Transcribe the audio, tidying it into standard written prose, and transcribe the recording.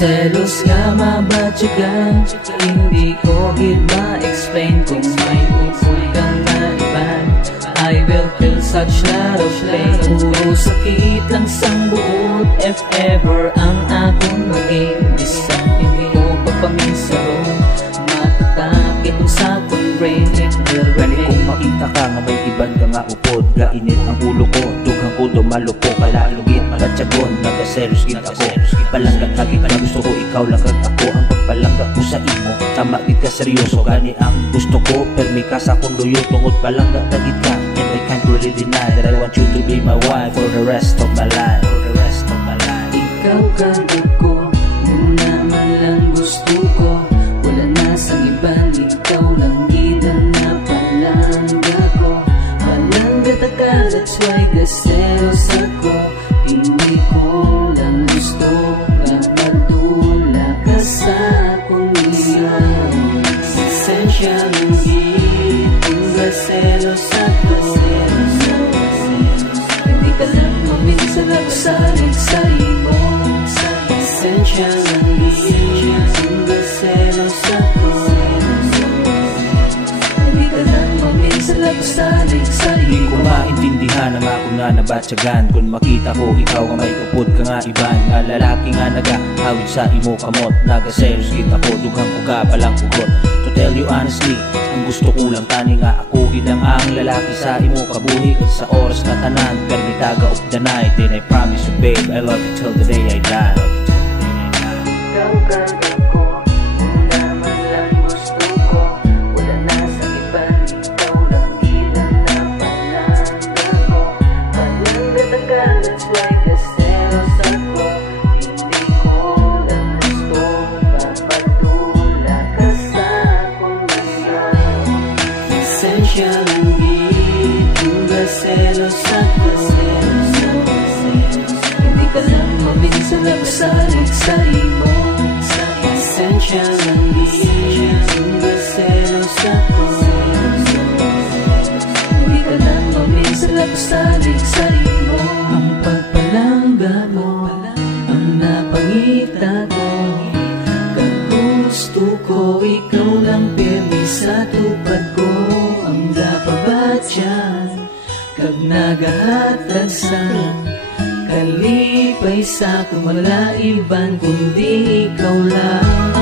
Selos nga mabatyagan, hindi ko gid ma-explain kung may upoy kang maiban. I will feel such lot of pain. Puro sakit lang sang buot, if ever ang akong maging bisang hindi ko papaminsaro. Matatapit kung sa akong brain, it will remain. Kung makita ka nga may iban ka nga upod, gainit ang ulo ko, dughang ko dumalo ko, kalalugit malatsagon, nagaselos gid ako. Palanggat lagi ka na gusto ko, ikaw lang kag ako. Ang pagpalangga ko sa imo, tama gid ka seryoso, gani ang gusto ko. Permi ka sa akong luyo, tungod palangga tagid ka. And I can't really deny that I want you to be my wife for the rest of my life. For the rest of my life. Ikaw kag ako, muna man lang gusto ko. Wala na sa iba, ikaw lang gid ang napalangga ko. Palangga ta ka, that's why gaselos ako. Hindi ko lang gusto nga magdula ka sa akong iyan. Esensya ng gid, kung gaselos ako. Hindi ka lang maminsan ako salig sa imo. Esensya ng gid, kung gaselos ako. Hindi ka lang maminsan ako salig sa imo. Di ko maintindihan ang ako nga nabatyagan. Kung makita ko ikaw nga may upod ka nga iban, nga lalaki nga nagahawid sa imo kamot, nagaselos gid ako, dughang ko ka palang ugot. To tell you honestly, ang gusto ko lang tani nga ako gid ang lalaki sa imo kabuhi. Kung sa oras na tanan, permi taga of the night, then I promise you babe, I love you till the day I die. Ikaw kag ako, muna man lang gusto ko. Wala na sa iba, ikaw lang gid ang napalangga ko. Palangga ta ka, that's why gaselos ako. Hindi ko lang gusto mapagdula ka sa akong iyan. Esensya lang gid, kung gaselos ako. Hindi ka lang maminsan ako salig sa imo. Esensya lang gid, kung gaselos ako. Hindi ka lang maminsan ako salig sa imo. Ang pagpalangga mo, ang napangita ko. Kag gusto ko, ikaw lang pirmi sa tupad ko. Ang dapabatyan, kag nagahatag sa kalipay sa kung wala iban kundi ikaw lang.